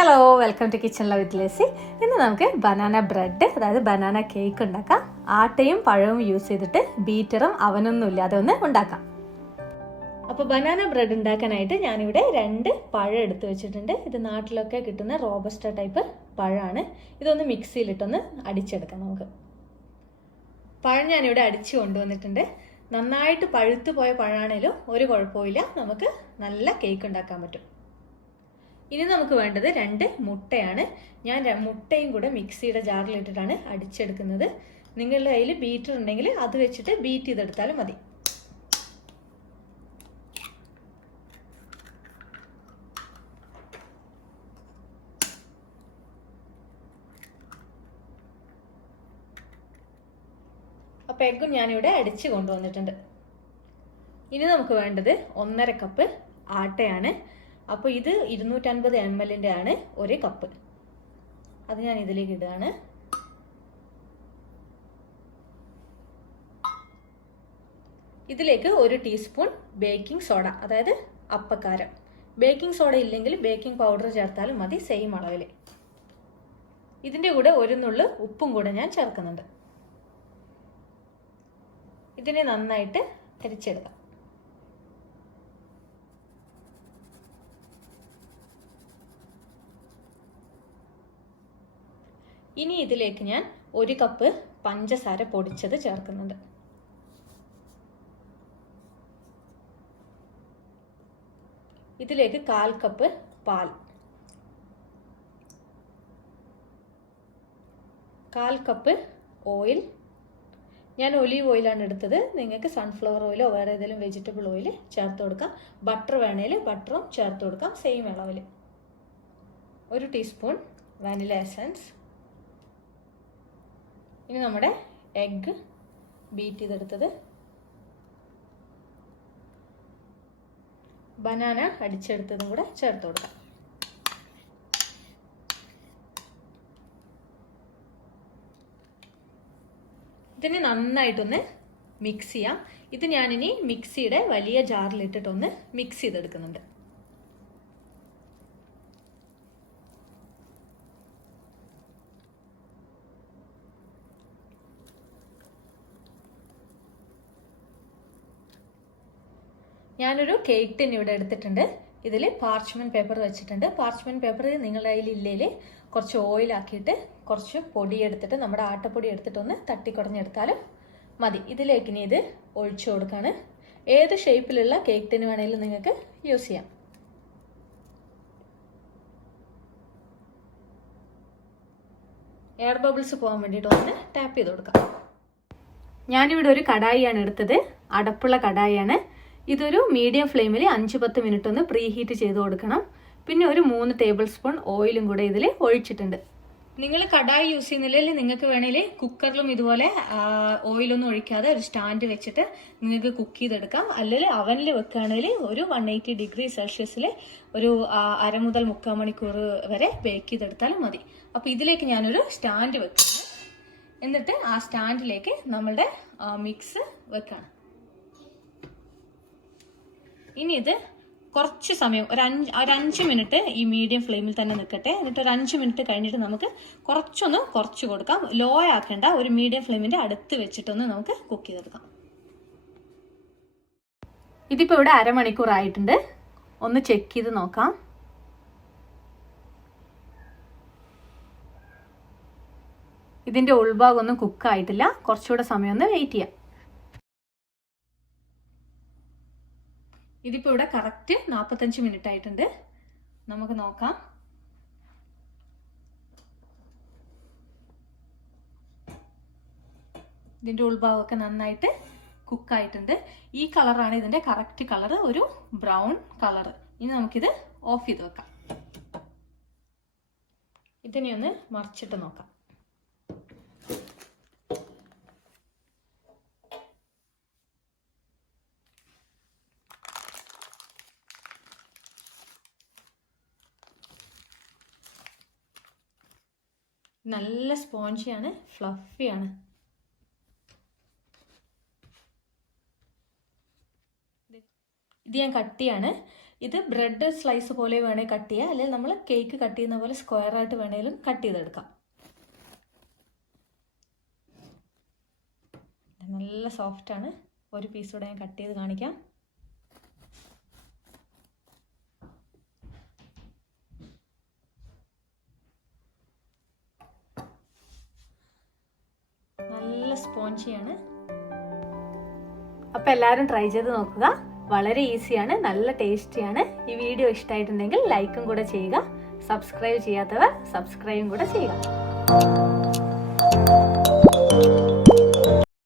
Hello, welcome to കിച്ചണിലെ with Lacy. ഇന്ന് നമുക്ക് ബനാന ബ്രെഡ്, അതായത് ബനാന കേക്ക് ഉണ്ടാക്കാം. ആട്ടയും പഴവും യൂസ് ചെയ്തിട്ട് ബീറ്ററും അവനൊന്നും ഇല്ലാതെ ഒന്ന് ഉണ്ടാക്കാം. അപ്പോൾ ബനാന ബ്രെഡ് ഉണ്ടാക്കാനായിട്ട് ഞാനിവിടെ 2 പഴം എടുത്ത് വെച്ചിട്ടുണ്ട്. ഇത് നാട്ടിലൊക്കെ കിട്ടുന്ന റോബസ്റ്റ ടൈപ്പ് പഴമാണ്. ഇതൊന്ന് മിക്സിയിലിട്ടൊന്ന് അടിച്ചെടുക്കാം നമുക്ക്. പഴം ഞാനിവിടെ അടിച്ച് കൊണ്ടുവന്നിട്ടുണ്ട്. നന്നായിട്ട് പഴുത്തു പോയ പഴമാണേലും ഒരു കുഴപ്പമില്ല, നമുക്ക് നല്ല കേക്ക് ഉണ്ടാക്കാൻ പറ്റും. ഇനി നമുക്ക് വേണ്ടത് 2 മുട്ടയാണ്. ഞാൻ മുട്ടയും കൂടെ മിക്സിയുടെ ജാറിലിട്ടിട്ടാണ് അടിച്ചെടുക്കുന്നത്. നിങ്ങളുടെ കയ്യിൽ ബീറ്റർ ഉണ്ടെങ്കിൽ അത് വെച്ചിട്ട് ബീറ്റ് ചെയ്തെടുത്താലും മതി. അപ്പോൾ എഗ്ഗും ഞാനിവിടെ അടിച്ച് കൊണ്ടുവന്നിട്ടുണ്ട്. ഇനി നമുക്ക് വേണ്ടത് 1.5 കപ്പ് ആട്ടയാണ്. അപ്പോൾ ഇത് 250 ml ആണ് 1 കപ്പ്. അത് ഞാൻ ഇതിലേക്ക് ഇടുകയാണ്. ഇതിലേക്ക് 1 ടീസ്പൂൺ ബേക്കിംഗ് സോഡ, അതായത് അപ്പക്കാരം. ബേക്കിംഗ് സോഡ ഇല്ലെങ്കിൽ ബേക്കിംഗ് പൗഡർ ചേർത്താലും മതി, സെയിം അളവിൽ. ഇതിൻ്റെ കൂടെ 1 നുള്ള് ഉപ്പും കൂടെ ഞാൻ ചേർക്കുന്നുണ്ട്. ഇതിനെ നന്നായിട്ട് അരിച്ചെടുക്കാം. ഇനി ഇതിലേക്ക് ഞാൻ 1 കപ്പ് പഞ്ചസാര പൊടിച്ചത് ചേർക്കുന്നുണ്ട്. ഇതിലേക്ക് 1/4 കപ്പ് പാൽ, 1/4 കപ്പ് ഓയിൽ. ഞാൻ ഒലീവ് ഓയിലാണ് എടുത്തത്. നിങ്ങൾക്ക് സൺഫ്ലവർ ഓയിലോ വേറെ ഏതെങ്കിലും വെജിറ്റബിൾ ഓയിൽ ചേർത്ത് കൊടുക്കാം. ബട്ടർ വേണേൽ ബട്ടറും ചേർത്ത് കൊടുക്കാം, സെയിം അളവിൽ. 1 ടീസ്പൂൺ വാനില എസൻസ്. ഇനി നമ്മുടെ എഗ്ഗ് ബീറ്റ് ചെയ്തെടുത്തത്, ബനാന അടിച്ചെടുത്തതും കൂടെ ചേർത്ത് കൊടുക്കാം. ഇതിനെ നന്നായിട്ടൊന്ന് മിക്സ് ചെയ്യാം. ഇത് ഞാനിനി മിക്സിയുടെ വലിയ ജാറിലിട്ടിട്ടൊന്ന് മിക്സ് ചെയ്തെടുക്കുന്നുണ്ട്. ഞാനൊരു കേക്ക് ടിൻ ഇവിടെ എടുത്തിട്ടുണ്ട്. ഇതിൽ പാർച്ച്മെൻറ്റ് പേപ്പർ വെച്ചിട്ടുണ്ട്. പാർച്ച്മെൻറ്റ് പേപ്പർ നിങ്ങളുടെ കയ്യിൽ ഇല്ലെങ്കിൽ കുറച്ച് ഓയിലാക്കിയിട്ട് കുറച്ച് പൊടി എടുത്തിട്ട്, നമ്മുടെ ആട്ടപ്പൊടി എടുത്തിട്ടൊന്ന് തട്ടിക്കുടഞ്ഞെടുത്താലും മതി. ഇതിലേക്ക് ഇനി ഇത് ഒഴിച്ചു കൊടുക്കുകയാണ്. ഏത് ഷേപ്പിലുള്ള കേക്ക് ടിൻ വേണമെങ്കിലും നിങ്ങൾക്ക് യൂസ് ചെയ്യാം. എയർ ബബിൾസ് പോകാൻ വേണ്ടിയിട്ട് ഒന്ന് ടാപ്പ് ചെയ്ത് കൊടുക്കാം. ഞാനിവിടെ ഒരു കടായിയാണ് എടുത്തത്, അടപ്പുള്ള കടായിയാണ്. ഇതൊരു മീഡിയം ഫ്ലെയിമിൽ 5-10 മിനിറ്റ് ഒന്ന് പ്രീ ഹീറ്റ് ചെയ്ത് കൊടുക്കണം. പിന്നെ ഒരു 3 ടേബിൾ സ്പൂൺ ഓയിലും കൂടെ ഇതിൽ ഒഴിച്ചിട്ടുണ്ട്. നിങ്ങൾ കടായി യൂസ് ചെയ്യുന്നില്ലെങ്കിൽ നിങ്ങൾക്ക് വേണമെങ്കിൽ കുക്കറിലും ഇതുപോലെ ഓയിലൊന്നും ഒഴിക്കാതെ ഒരു സ്റ്റാൻഡ് വെച്ചിട്ട് നിങ്ങൾക്ക് കുക്ക് ചെയ്തെടുക്കാം. അല്ലെങ്കിൽ അവനിൽ വെക്കുകയാണെങ്കിൽ ഒരു 180 ഡിഗ്രി സെൽഷ്യസിൽ ഒരു 1/2 മുതൽ 3/4 മണിക്കൂർ വരെ ബേക്ക് ചെയ്തെടുത്താലും മതി. അപ്പോൾ ഇതിലേക്ക് ഞാനൊരു സ്റ്റാൻഡ് വെക്കുന്നു. എന്നിട്ട് ആ സ്റ്റാൻഡിലേക്ക് നമ്മളുടെ മിക്സ് വെക്കണം. ഇനി ഇത് കുറച്ച് സമയം, ഒരു 5 മിനിറ്റ് ഈ മീഡിയം ഫ്ലെയിമിൽ തന്നെ നിൽക്കട്ടെ. എന്നിട്ട് ഒരു 5 മിനിറ്റ് കഴിഞ്ഞിട്ട് നമുക്ക് കുറച്ചൊന്ന് കുറച്ച് കൊടുക്കാം. ലോ ആക്കേണ്ട, ഒരു മീഡിയം ഫ്ലെയിമിൻ്റെ അടുത്ത് വെച്ചിട്ടൊന്ന് നമുക്ക് കുക്ക് ചെയ്തെടുക്കാം. ഇതിപ്പോൾ ഇവിടെ 1/2 മണിക്കൂർ ആയിട്ടുണ്ട്. ഒന്ന് ചെക്ക് ചെയ്ത് നോക്കാം. ഇതിൻ്റെ ഉൾഭാഗമൊന്നും കുക്കായിട്ടില്ല. കുറച്ചുകൂടെ സമയം ഒന്ന് വെയിറ്റ് ചെയ്യാം. ഇതിപ്പോൾ ഇവിടെ കറക്റ്റ് 45 മിനിറ്റ് ആയിട്ടുണ്ട്. നമുക്ക് നോക്കാം. ഇതിൻ്റെ ഉൾഭാഗമൊക്കെ നന്നായിട്ട് കുക്കായിട്ടുണ്ട്. ഈ കളറാണ് ഇതിൻ്റെ കറക്റ്റ് കളർ, ഒരു ബ്രൗൺ കളർ. ഇനി നമുക്കിത് ഓഫ് ചെയ്ത് വെക്കാം. ഇതിനെ ഒന്ന് മറിച്ചിട്ട് നോക്കാം. നല്ല സ്പോഞ്ചിയാണ്, ഫ്ലഫിയാണ്. ഇത് ഞാൻ കട്ട് ചെയ്യാണ്. ഇത് ബ്രെഡ് സ്ലൈസ് പോലെ വേണേൽ കട്ട് ചെയ്യുക, അല്ലെങ്കിൽ നമ്മൾ കേക്ക് കട്ട് ചെയ്യുന്ന പോലെ സ്ക്വയറായിട്ട് വേണേലും കട്ട് ചെയ്തെടുക്കാം. നല്ല സോഫ്റ്റാണ്. ഒരു പീസൂടെ ഞാൻ കട്ട് ചെയ്ത് കാണിക്കാം. നല്ല സ്പോഞ്ചിയാണ്. അപ്പോൾ എല്ലാവരും ട്രൈ ചെയ്ത് നോക്കുക. വളരെ ഈസിയാണ്, നല്ല ടേസ്റ്റിയാണ്. ഈ വീഡിയോ ഇഷ്ടമായിട്ടുണ്ടെങ്കിൽ ലൈക്കും കൂടെ ചെയ്യുക. സബ്സ്ക്രൈബ് ചെയ്യാത്തവർ സബ്സ്ക്രൈബും കൂടെ ചെയ്യുക.